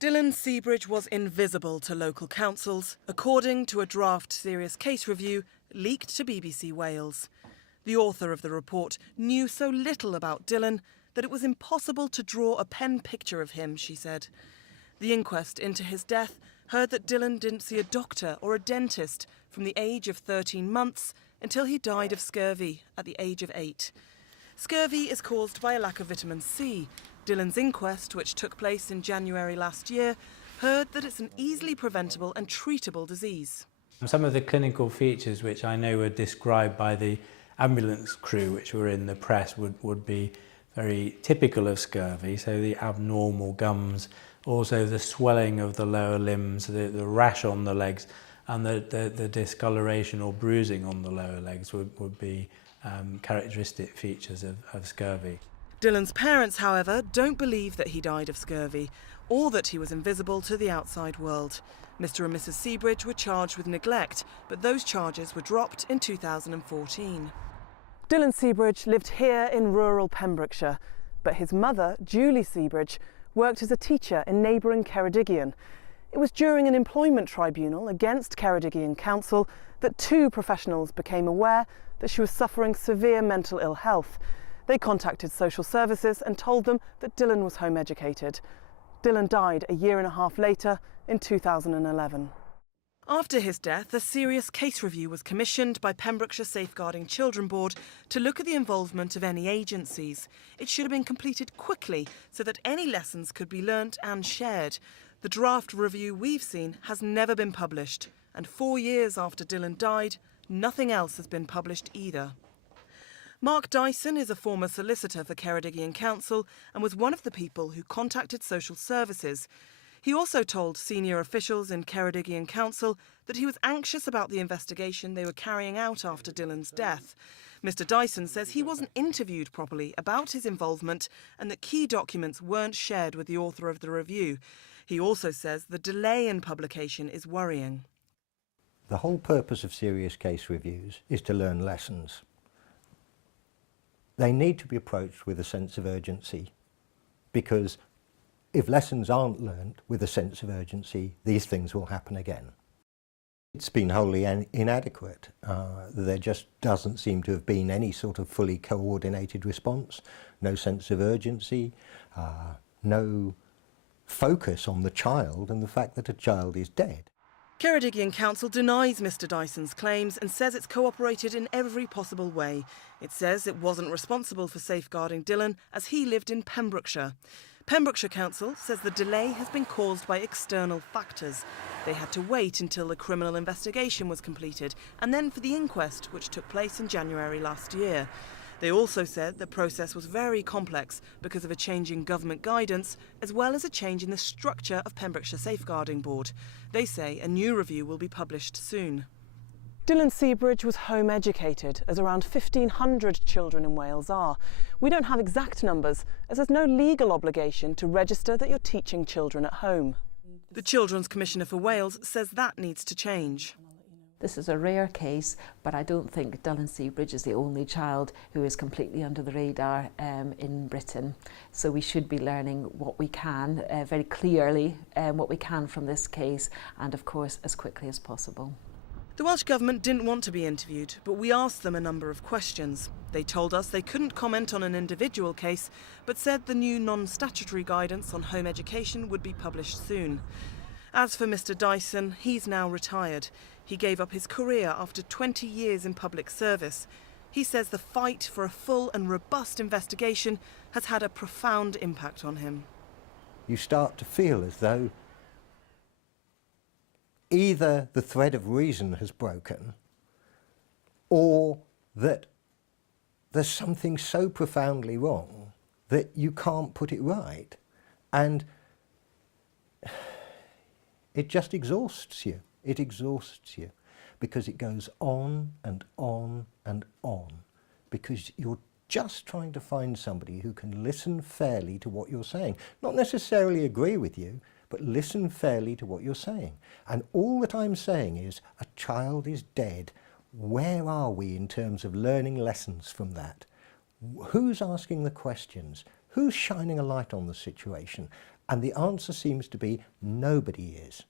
Dylan Seabridge was invisible to local councils, according to a draft serious case review leaked to BBC Wales. The author of the report knew so little about Dylan that it was impossible to draw a pen picture of him, she said. The inquest into his death heard that Dylan didn't see a doctor or a dentist from the age of 13 months until he died of scurvy at the age of 8. Scurvy is caused by a lack of vitamin C. Dylan's inquest, which took place in January last year, heard that it's an easily preventable and treatable disease. Some of the clinical features which I know were described by the ambulance crew which were in the press would be very typical of scurvy, so the abnormal gums, also the swelling of the lower limbs, the rash on the legs, and the discoloration or bruising on the lower legs would be characteristic features of scurvy. Dylan's parents, however, don't believe that he died of scurvy or that he was invisible to the outside world. Mr. and Mrs. Seabridge were charged with neglect, but those charges were dropped in 2014. Dylan Seabridge lived here in rural Pembrokeshire, but his mother, Julie Seabridge, worked as a teacher in neighbouring Ceredigion. It was during an employment tribunal against Ceredigion Council that two professionals became aware that she was suffering severe mental ill health. They contacted social services and told them that Dylan was home educated. Dylan died a year and a half later in 2011. After his death, a serious case review was commissioned by Pembrokeshire Safeguarding Children Board to look at the involvement of any agencies. It should have been completed quickly so that any lessons could be learnt and shared. The draft review we've seen has never been published, and 4 years after Dylan died, nothing else has been published either. Mark Dyson is a former solicitor for Ceredigion Council and was one of the people who contacted social services. He also told senior officials in Ceredigion Council that he was anxious about the investigation they were carrying out after Dylan's death. Mr. Dyson says he wasn't interviewed properly about his involvement and that key documents weren't shared with the author of the review. He also says the delay in publication is worrying. The whole purpose of serious case reviews is to learn lessons. They need to be approached with a sense of urgency, because if lessons aren't learned with a sense of urgency, these things will happen again. It's been wholly inadequate. There just doesn't seem to have been any sort of fully coordinated response, no sense of urgency, no focus on the child and the fact that a child is dead. Ceredigion Council denies Mr. Dyson's claims and says it's cooperated in every possible way. It says it wasn't responsible for safeguarding Dylan as he lived in Pembrokeshire. Pembrokeshire Council says the delay has been caused by external factors. They had to wait until the criminal investigation was completed and then for the inquest, which took place in January last year. They also said the process was very complex because of a change in government guidance as well as a change in the structure of Pembrokeshire Safeguarding Board. They say a new review will be published soon. Dylan Seabridge was home educated, as around 1,500 children in Wales are. We don't have exact numbers, as there's no legal obligation to register that you're teaching children at home. The Children's Commissioner for Wales says that needs to change. This is a rare case, but I don't think Dylan Seabridge is the only child who is completely under the radar in Britain. So we should be learning what we can, very clearly, what we can from this case, and of course as quickly as possible. The Welsh Government didn't want to be interviewed, but we asked them a number of questions. They told us they couldn't comment on an individual case, but said the new non-statutory guidance on home education would be published soon. As for Mr. Dyson, he's now retired. He gave up his career after 20 years in public service. He says the fight for a full and robust investigation has had a profound impact on him. You start to feel as though either the thread of reason has broken or that there's something so profoundly wrong that you can't put it right. And it just exhausts you. It exhausts you because it goes on and on and on, because you're just trying to find somebody who can listen fairly to what you're saying. Not necessarily agree with you, but listen fairly to what you're saying. And all that I'm saying is a child is dead. Where are we in terms of learning lessons from that? Who's asking the questions? Who's shining a light on the situation? And the answer seems to be nobody is.